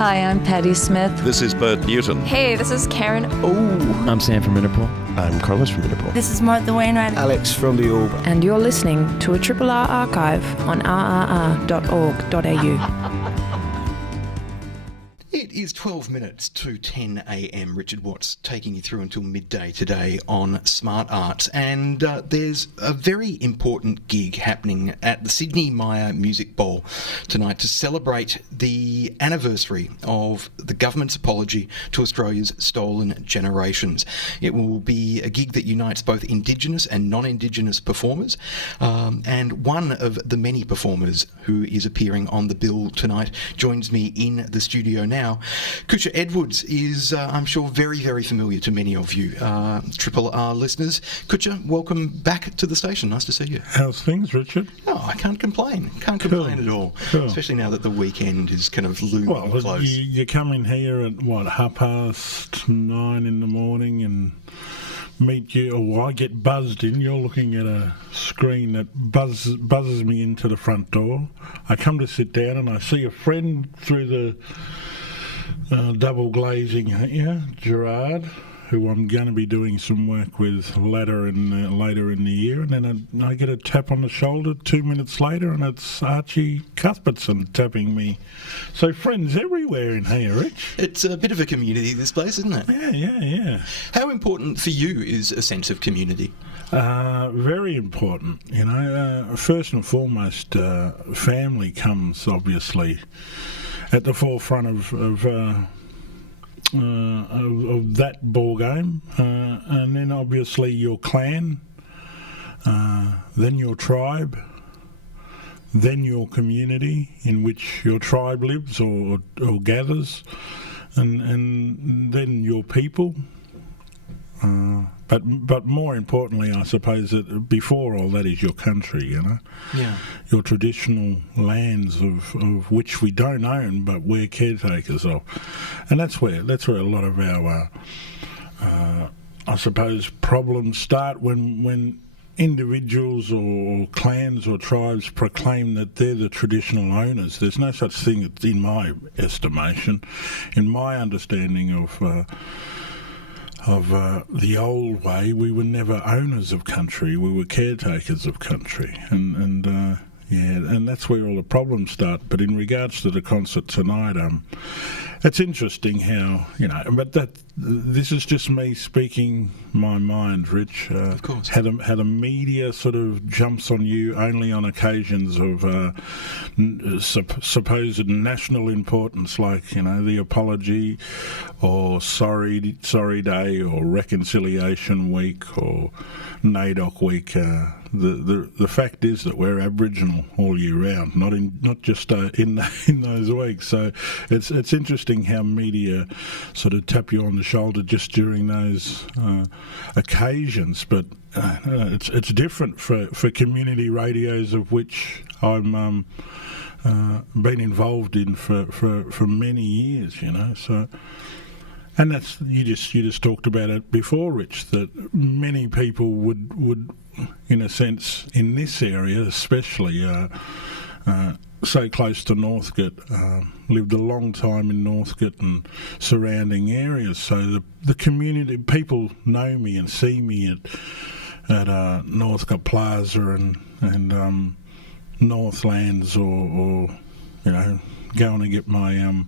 Hi, I'm Patty Smith. This is Bert Newton. Hey, this is Karen. I'm Sam from Interpol. I'm Carlos from Interpol. This is Martha Wainwright. Alex from the Orb. And you're listening to a Triple R archive on rrr.org.au. It is 12 minutes to 10 a.m. Richard Watts taking you through until midday today on Smart Arts. And there's a very important gig happening at the Sydney Myer Music Bowl tonight to celebrate the anniversary of the government's apology to Australia's stolen generations. It will be a gig that unites both Indigenous and non-Indigenous performers. And one of the many performers who is appearing on the bill tonight joins me in the studio now. Kutcha Edwards is, I'm sure, very, very familiar to many of you, Triple R listeners. Kutcha, welcome back to the station. Nice to see you. How's things, Richard? Oh, I can't complain. Can't complain at all. Cool. Especially now that the weekend is kind of looming close. You come in here at, 9:30 in the morning and meet you, or I get buzzed in. You're looking at a screen that buzzes me into the front door. I come to sit down and I see a friend through the double glazing here, Gerard, who I'm going to be doing some work with later in the year, and then I get a tap on the shoulder 2 minutes later, and it's Archie Cuthbertson tapping me. So friends everywhere in here, Rich. It's a bit of a community, this place, isn't it? Yeah. How important for you is a sense of community? Very important. First and foremost, family comes obviously at the forefront of that ball game, and then obviously your clan, then your tribe, then your community in which your tribe lives or gathers, and then your people. But more importantly, I suppose that before all that is your country, Yeah. Your traditional lands of which we don't own, but we're caretakers of, and that's where a lot of our, I suppose, problems start when individuals or clans or tribes proclaim that they're the traditional owners. There's no such thing, in my estimation, in my understanding of the old way. We were never owners of country, we were caretakers of country, and that's where all the problems start. But in regards to the concert tonight, it's interesting how, but this is just me speaking my mind, Rich. Of course. How the media sort of jumps on you only on occasions of supposed national importance, like, the apology or sorry day or reconciliation week or NAIDOC week. The fact is that we're Aboriginal all year round, not just in those weeks. So it's interesting how media sort of tap you on the shoulder just during those occasions. But it's different for community radios, of which I'm been involved in for many years. So. And that's you just talked about it before, Rich, that many people would in a sense in this area especially so close to Northcote, lived a long time in Northcote and surrounding areas, so the community people know me and see me at Northcote Plaza and Northlands or going to get my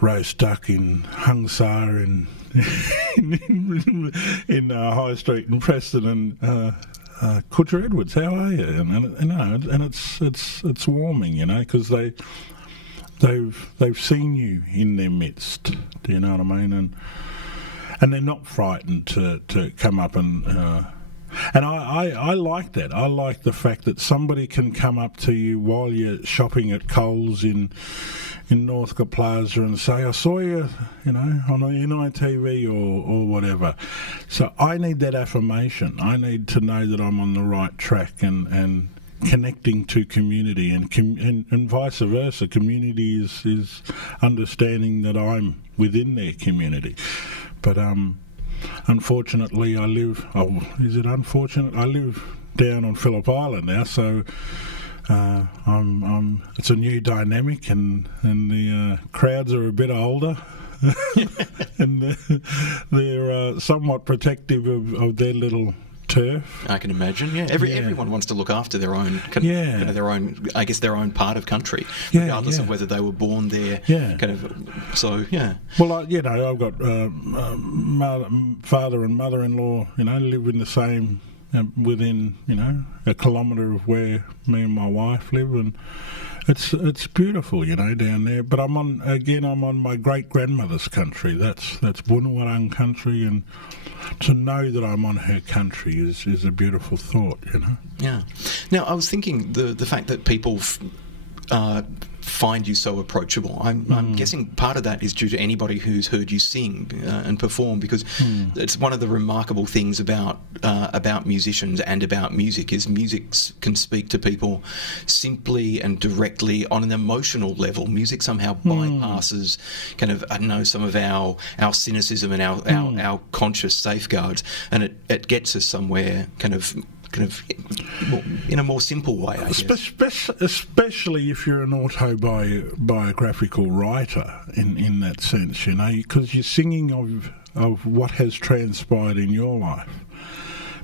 roast duck in Hung Sa in High Street in Preston, and Kutcha Edwards, how are you? And it's warming, because they've seen you in their midst. Do you know what I mean? And they're not frightened to come up and I like that. I like the fact that somebody can come up to you while you're shopping at Coles in Northcote Plaza and say, I saw you, on NITV or whatever. So I need that affirmation. I need to know that I'm on the right track and connecting to community and vice versa. Community is understanding that I'm within their community. But unfortunately, I live down on Phillip Island now, so It's a new dynamic, and the crowds are a bit older. And they're somewhat protective of their little turf. I can imagine. Yeah, everyone wants to look after their own, their own, I guess, their own part of country, regardless of whether they were born there. Yeah. So yeah. Well, I've got father and mother-in-law. Live in the same within a kilometre of where me and my wife live, and it's beautiful, down there. But I'm on my great grandmother's country. That's Bunurong country, and to know that I'm on her country is a beautiful thought, Yeah. Now, I was thinking the fact that people find you so approachable. I'm guessing part of that is due to anybody who's heard you sing and perform, because it's one of the remarkable things about musicians and about music is music can speak to people simply and directly on an emotional level. Music somehow bypasses some of our cynicism and our conscious safeguards, and it gets us somewhere kind of in a more simple way, I guess. Especially if you're an autobiographical writer in that sense, because you're singing of what has transpired in your life.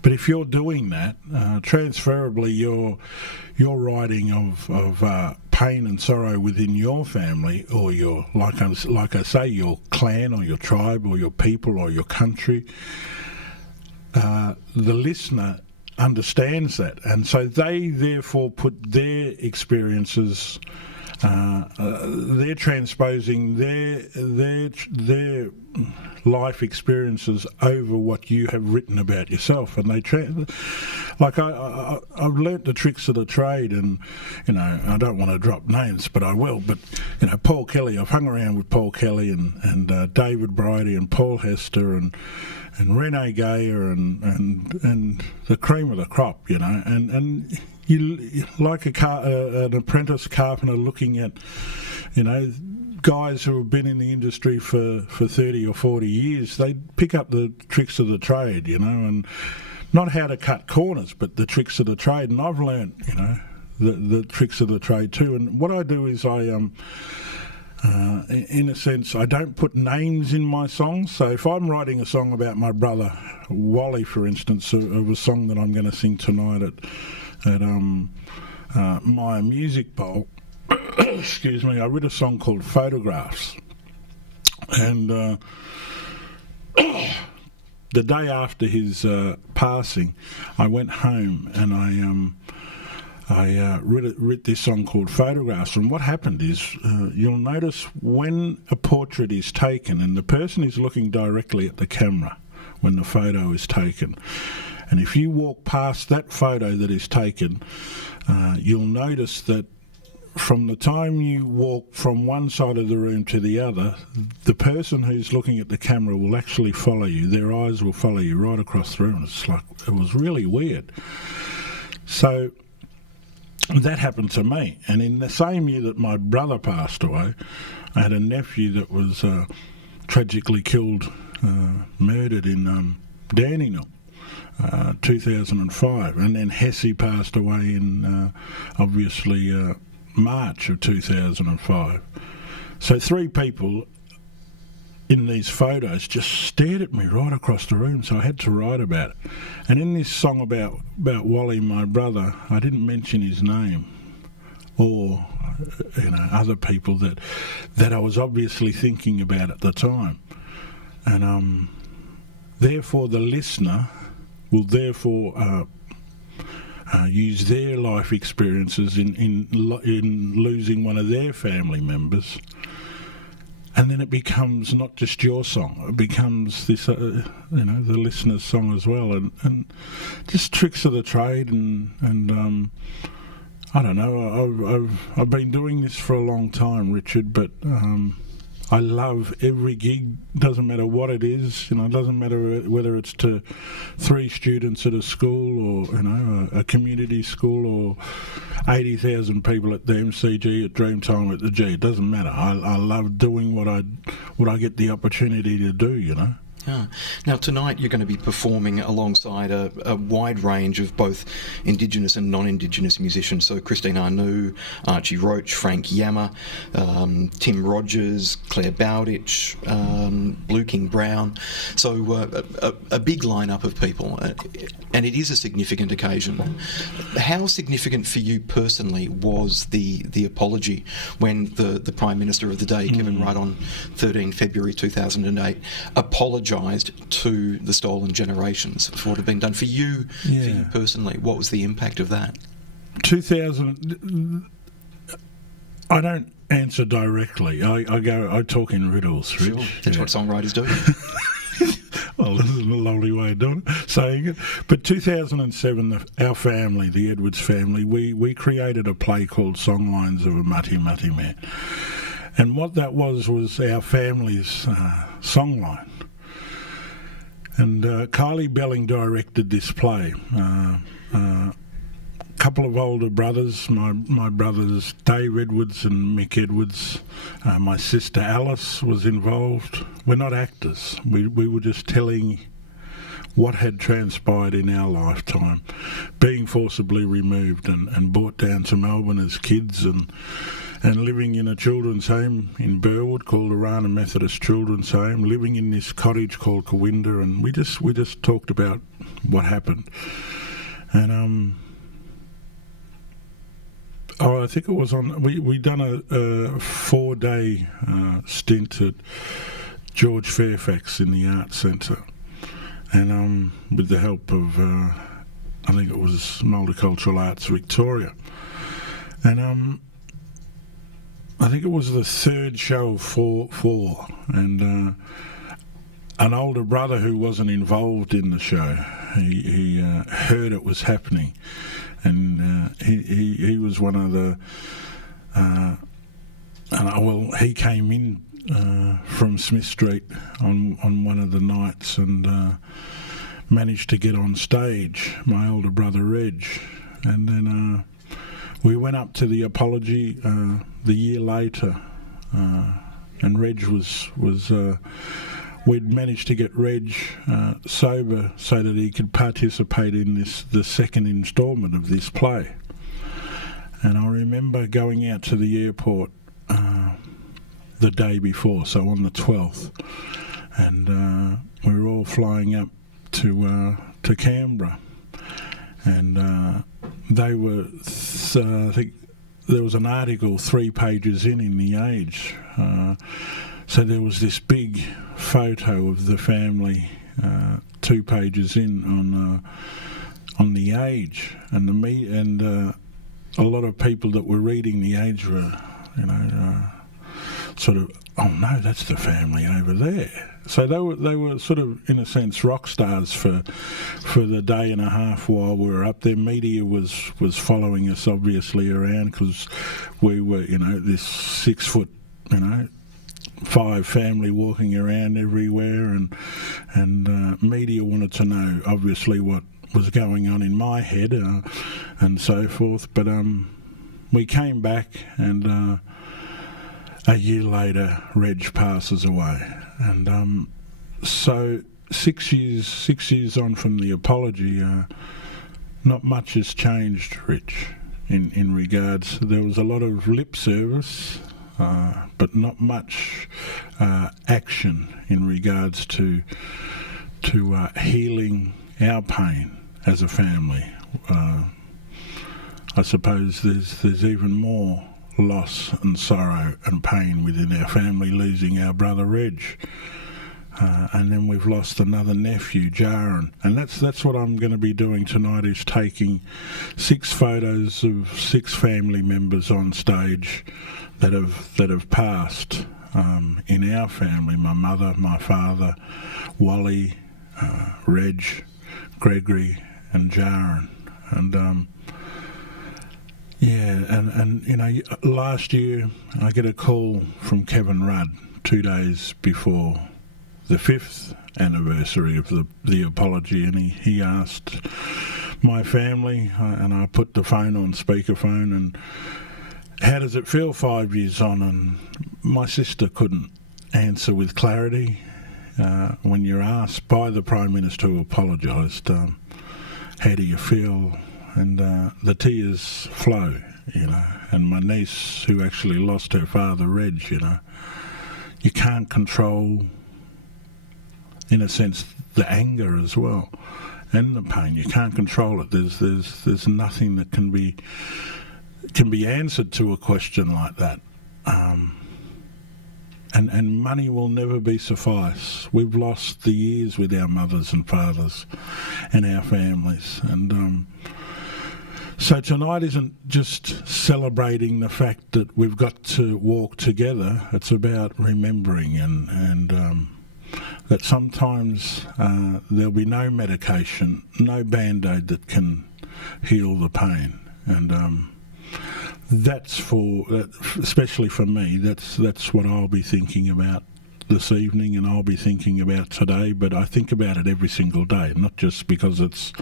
But if you're doing that, transferably you're writing of pain and sorrow within your family, or your, like I say, your clan or your tribe or your people or your country. The listener understands that, and so they therefore put their experiences, they're transposing their life experiences over what you have written about yourself, and I've learnt the tricks of the trade, and I don't want to drop names, but I will. But Paul Kelly, I've hung around with Paul Kelly and David Bridie and Paul Hester and Renee Gayer and the cream of the crop, and you like an apprentice carpenter looking at, guys who have been in the industry for 30 or 40 years. They pick up the tricks of the trade, and not how to cut corners, but the tricks of the trade. And I've learned, the tricks of the trade too. And what I do is in a sense, I don't put names in my songs. So if I'm writing a song about my brother Wally, for instance, of a song that I'm going to sing tonight at my music bowl, excuse me, I wrote a song called Photographs, and the day after his passing, I went home and I wrote this song called Photographs. And what happened is, you'll notice when a portrait is taken and the person is looking directly at the camera when the photo is taken, and if you walk past that photo that is taken, you'll notice that from the time you walk from one side of the room to the other, the person who's looking at the camera will actually follow you. Their eyes will follow you right across the room. It's like, it was really weird. So that happened to me. And in the same year that my brother passed away, I had a nephew that was tragically killed, murdered in Dandenong, 2005. And then Hesse passed away in, obviously, March of 2005. So 3 people in these photos just stared at me right across the room, so I had to write about it. And in this song about Wally, my brother, I didn't mention his name or other people that I was obviously thinking about at the time. And therefore the listener will therefore use their life experiences in losing one of their family members, and then it becomes not just your song; it becomes this, the listener's song as well, and just tricks of the trade, and I don't know. I've been doing this for a long time, Richard, but I love every gig. Doesn't matter what it is, it doesn't matter whether it's to 3 students at a school or a community school or 80,000 people at the MCG, at Dreamtime, at the G. It doesn't matter. I love doing what I get the opportunity to do. Yeah. Now, tonight you're going to be performing alongside a wide range of both Indigenous and non-Indigenous musicians. So Christine Arnoux, Archie Roach, Frank Yammer, Tim Rogers, Claire Bowditch, Blue King Brown. So a big lineup of people. And it is a significant occasion. How significant for you personally was the apology when the Prime Minister of the day, Kevin Rudd, on 13 February 2008, apologised to the stolen generations for what had been done? For you personally, what was the impact of that? 2000. I don't answer directly. I talk in riddles, Rich. Sure, that's what songwriters do. Well, this is a lovely way of doing it, saying it. But 2007, our family, the Edwards family, we created a play called Songlines of a Mati Mati Man. And what that was our family's songline. And Kylie Belling directed this play. A couple of older brothers, my brothers Dave Edwards and Mick Edwards. My sister Alice was involved. We're not actors. We were just telling what had transpired in our lifetime, being forcibly removed and brought down to Melbourne as kids and living in a children's home in Burwood called Arana Methodist Children's Home, living in this cottage called Kawinda, and we just talked about what happened. And I think it was we done a 4-day stint at George Fairfax in the Arts Centre, and with the help of I think it was Multicultural Arts Victoria, and I think it was the third show of four, and an older brother who wasn't involved in the show, he heard it was happening, and he was one of the, he came in from Smith Street on one of the nights and managed to get on stage, my older brother Reg, and then we went up to the apology the year later, and Reg was we'd managed to get Reg sober so that he could participate in the second instalment of this play. And I remember going out to the airport the day before, so on the 12th, and we were all flying up to Canberra, and they were, I think there was an article 3 pages in The Age, so there was this big photo of the family 2 pages in on The Age, and a lot of people that were reading The Age were, sort of, oh no, that's the family over there. So they were sort of, in a sense, rock stars for the day and a half while we were up there. Media was following us obviously around because we were, this 6 foot, 5 family walking around everywhere, and media wanted to know obviously what was going on in my head and so forth. But we came back, and a year later, Reg passes away, and so 6 years on from the apology, not much has changed, Rich, in regards. There was a lot of lip service, but not much action in regards to healing our pain as a family. I suppose there's even more loss and sorrow and pain within our family, losing our brother Reg, and then we've lost another nephew, Jaron, and that's what I'm going to be doing tonight, is taking 6 photos of 6 family members on stage that have passed in our family: my mother, my father, Wally, Reg, Gregory, and Jaron, and last year I get a call from Kevin Rudd 2 days before the 5th anniversary of the apology, and he asked my family, and I put the phone on speakerphone, and how does it feel 5 years on? And my sister couldn't answer with clarity. when you're asked by the Prime Minister who apologised, how do you feel? And the tears flow, and my niece, who actually lost her father, Reg, you can't control, in a sense, the anger as well, and the pain. You can't control it. There's nothing that can be answered to a question like that. And money will never be suffice. We've lost the years with our mothers and fathers and our families. And so tonight isn't just celebrating the fact that we've got to walk together. It's about remembering and that sometimes there'll be no medication, no Band-Aid that can heal the pain. And that's especially for me, that's what I'll be thinking about this evening, and I'll be thinking about today, but I think about it every single day, not just because it's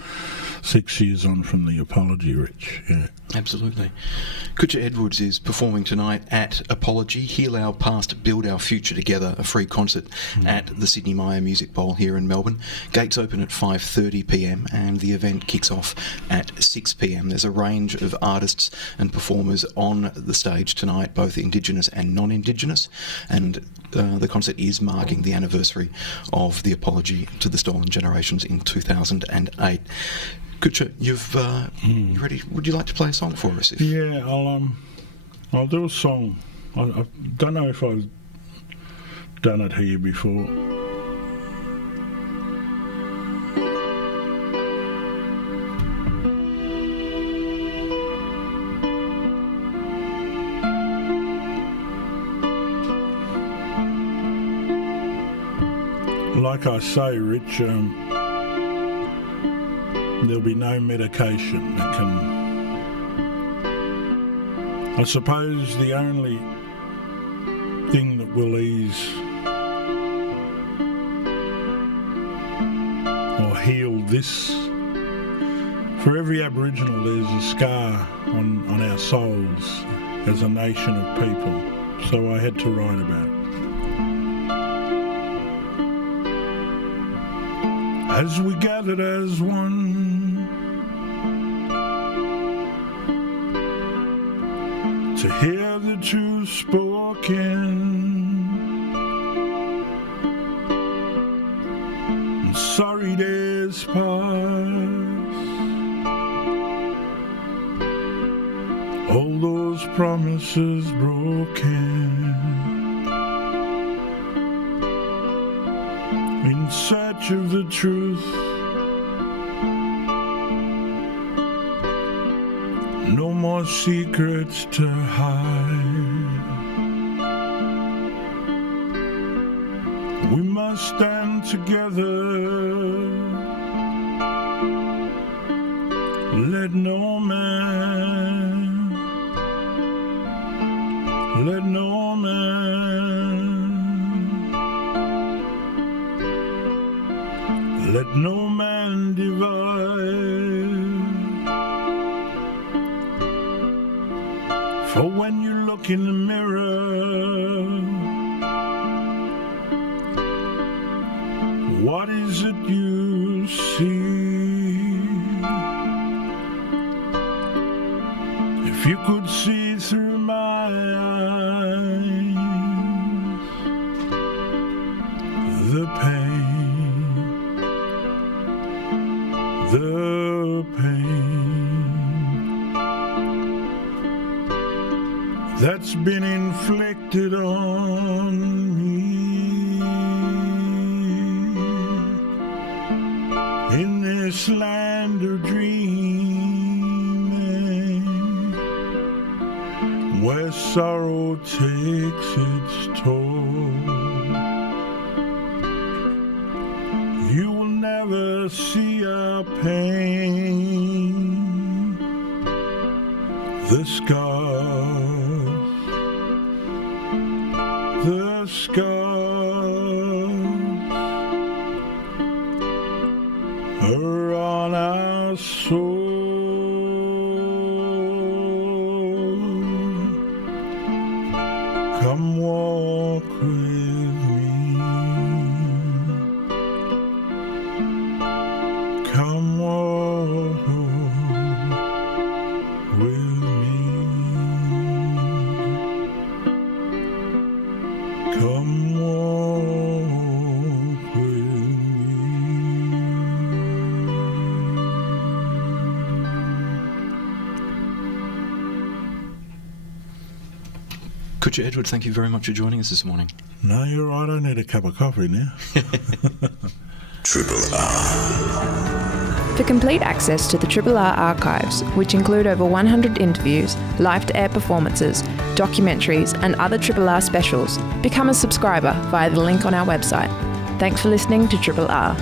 6 years on from the apology, Rich. Yeah. Absolutely. Kutcha Edwards is performing tonight at Apology, Heal Our Past, Build Our Future Together, a free concert at the Sydney Maya Music Bowl here in Melbourne. Gates open at 5:30pm and the event kicks off at 6pm. There's a range of artists and performers on the stage tonight, both Indigenous and non-Indigenous, and the concert is marking the anniversary of the apology to the stolen generations in 2008. Kutcha, you ready? Would you like to play a song for us? Yeah, I'll do a song. I don't know if I've done it here before. Like I say, Rich, there'll be no medication that can... I suppose the only thing that will ease or heal this, for every Aboriginal there's a scar on our souls as a nation of people, so I had to write about it. As we gathered as one to hear the truth spoken, and sorry days past, all those promises broken, in search of the truth, no more secrets to hide. We must stand together, let no man, let no man, let no man divide. For when you look in the mirror, what is it you see? If you could see through my eyes, the pain, the pain that's been inflicted on me in this land of dreaming, where sorrow takes its toll. You will never see our pain, the scars, the scars are on our soul. Come walk with me. Come walk with Kutcha Edwards, thank you very much for joining us this morning. No, you're right. I need a cup of coffee now. Triple R. For complete access to the Triple R archives, which include over 100 interviews, live-to-air performances, documentaries and other Triple R specials, become a subscriber via the link on our website. Thanks for listening to Triple R.